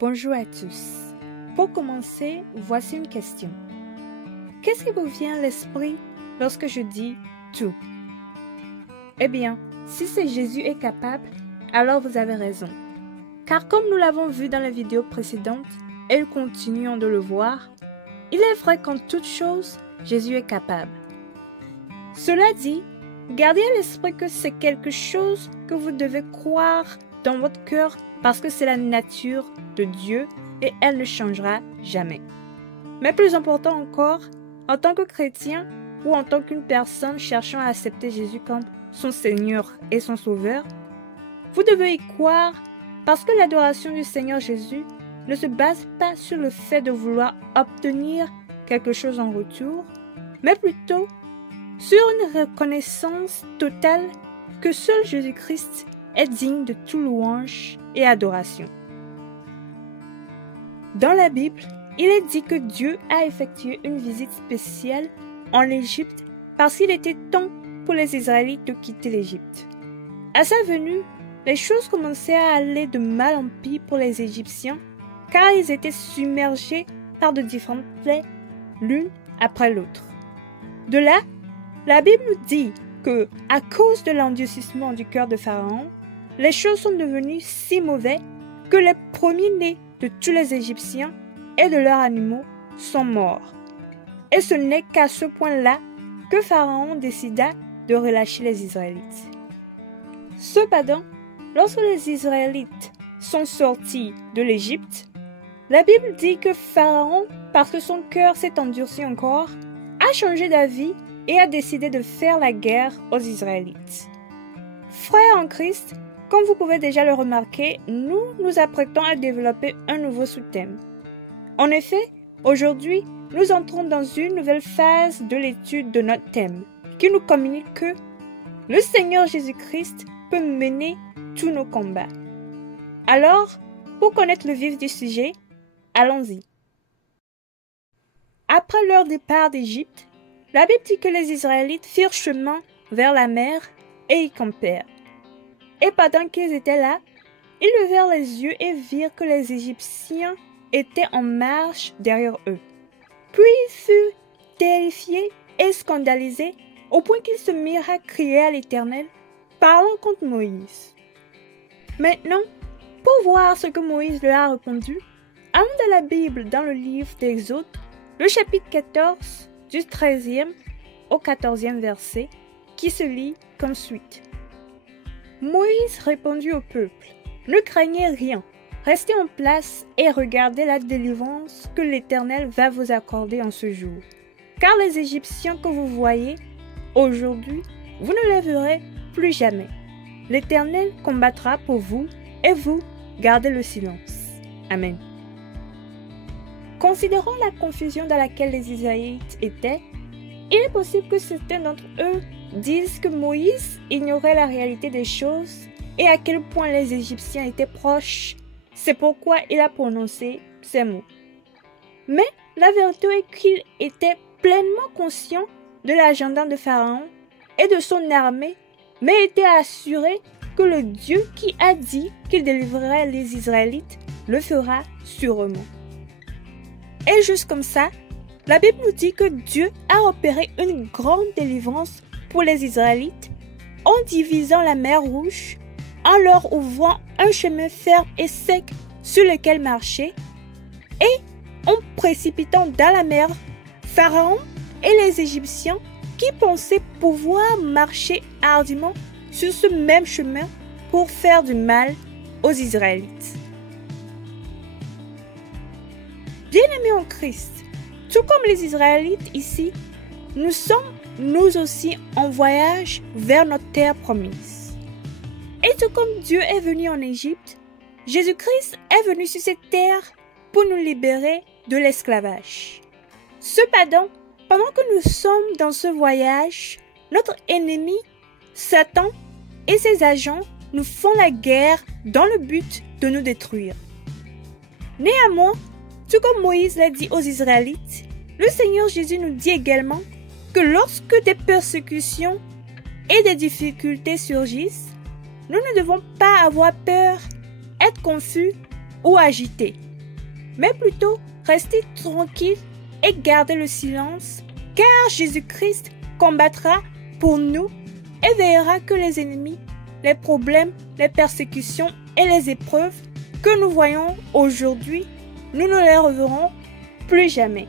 Bonjour à tous. Pour commencer, voici une question. Qu'est-ce qui vous vient à l'esprit lorsque je dis tout? Eh bien, si c'est Jésus est capable, alors vous avez raison. Car comme nous l'avons vu dans la vidéo précédente, et nous continuons de le voir, il est vrai qu'en toute chose, Jésus est capable. Cela dit, gardez à l'esprit que c'est quelque chose que vous devez croire dans votre cœur parce que c'est la nature de Dieu et elle ne changera jamais. Mais plus important encore, en tant que chrétien ou en tant qu'une personne cherchant à accepter Jésus comme son Seigneur et son Sauveur, vous devez y croire parce que l'adoration du Seigneur Jésus ne se base pas sur le fait de vouloir obtenir quelque chose en retour, mais plutôt sur une reconnaissance totale que seul Jésus-Christ est digne de tout louange et adoration. Dans la Bible, il est dit que Dieu a effectué une visite spéciale en Égypte parce qu'il était temps pour les Israélites de quitter l'Égypte. À sa venue, les choses commençaient à aller de mal en pis pour les Égyptiens car ils étaient submergés par de différentes plaies, l'une après l'autre. De là, la Bible nous dit que, à cause de l'endurcissement du cœur de Pharaon, les choses sont devenues si mauvaises que les premiers-nés de tous les Égyptiens et de leurs animaux sont morts. Et ce n'est qu'à ce point-là que Pharaon décida de relâcher les Israélites. Cependant, lorsque les Israélites sont sortis de l'Égypte, la Bible dit que Pharaon, parce que son cœur s'est endurci encore, a changé d'avis et a décidé de faire la guerre aux Israélites. Frères en Christ, comme vous pouvez déjà le remarquer, nous nous apprêtons à développer un nouveau sous-thème. En effet, aujourd'hui, nous entrons dans une nouvelle phase de l'étude de notre thème, qui nous communique que le Seigneur Jésus-Christ peut mener tous nos combats. Alors, pour connaître le vif du sujet, allons-y. Après leur départ d'Égypte, la Bible dit que les Israélites firent chemin vers la mer et y campèrent. Et pendant qu'ils étaient là, ils levèrent les yeux et virent que les Égyptiens étaient en marche derrière eux. Puis ils furent terrifiés et scandalisés au point qu'ils se mirent à crier à l'Éternel, parlant contre Moïse. Maintenant, pour voir ce que Moïse leur a répondu, allons dans la Bible dans le livre d'Exode, le chapitre 14, du 13e au 14e verset, qui se lit comme suit. Moïse répondit au peuple, « Ne craignez rien, restez en place et regardez la délivrance que l'Éternel va vous accorder en ce jour. Car les Égyptiens que vous voyez aujourd'hui, vous ne les verrez plus jamais. L'Éternel combattra pour vous et vous gardez le silence. Amen. » Considérant la confusion dans laquelle les Israélites étaient, il est possible que certains d'entre eux disent que Moïse ignorait la réalité des choses et à quel point les Égyptiens étaient proches. C'est pourquoi il a prononcé ces mots. Mais la vérité est qu'il était pleinement conscient de l'agenda de Pharaon et de son armée, mais était assuré que le Dieu qui a dit qu'il délivrerait les Israélites le fera sûrement. Et juste comme ça, la Bible nous dit que Dieu a opéré une grande délivrance pour les Israélites en divisant la mer Rouge, en leur ouvrant un chemin ferme et sec sur lequel marcher, et en précipitant dans la mer Pharaon et les Égyptiens qui pensaient pouvoir marcher hardiment sur ce même chemin pour faire du mal aux Israélites. Bien-aimés en Christ, tout comme les Israélites ici, nous sommes nous aussi en voyage vers notre terre promise. Et tout comme Dieu est venu en Égypte, Jésus-Christ est venu sur cette terre pour nous libérer de l'esclavage. Cependant, pendant que nous sommes dans ce voyage, notre ennemi, Satan et ses agents nous font la guerre dans le but de nous détruire. Néanmoins, tout comme Moïse l'a dit aux Israélites, le Seigneur Jésus nous dit également que lorsque des persécutions et des difficultés surgissent, nous ne devons pas avoir peur, être confus ou agités. mais plutôt rester tranquille et garder le silence, car Jésus-Christ combattra pour nous et veillera que les ennemis, les problèmes, les persécutions et les épreuves que nous voyons aujourd'hui, nous ne les reverrons plus jamais.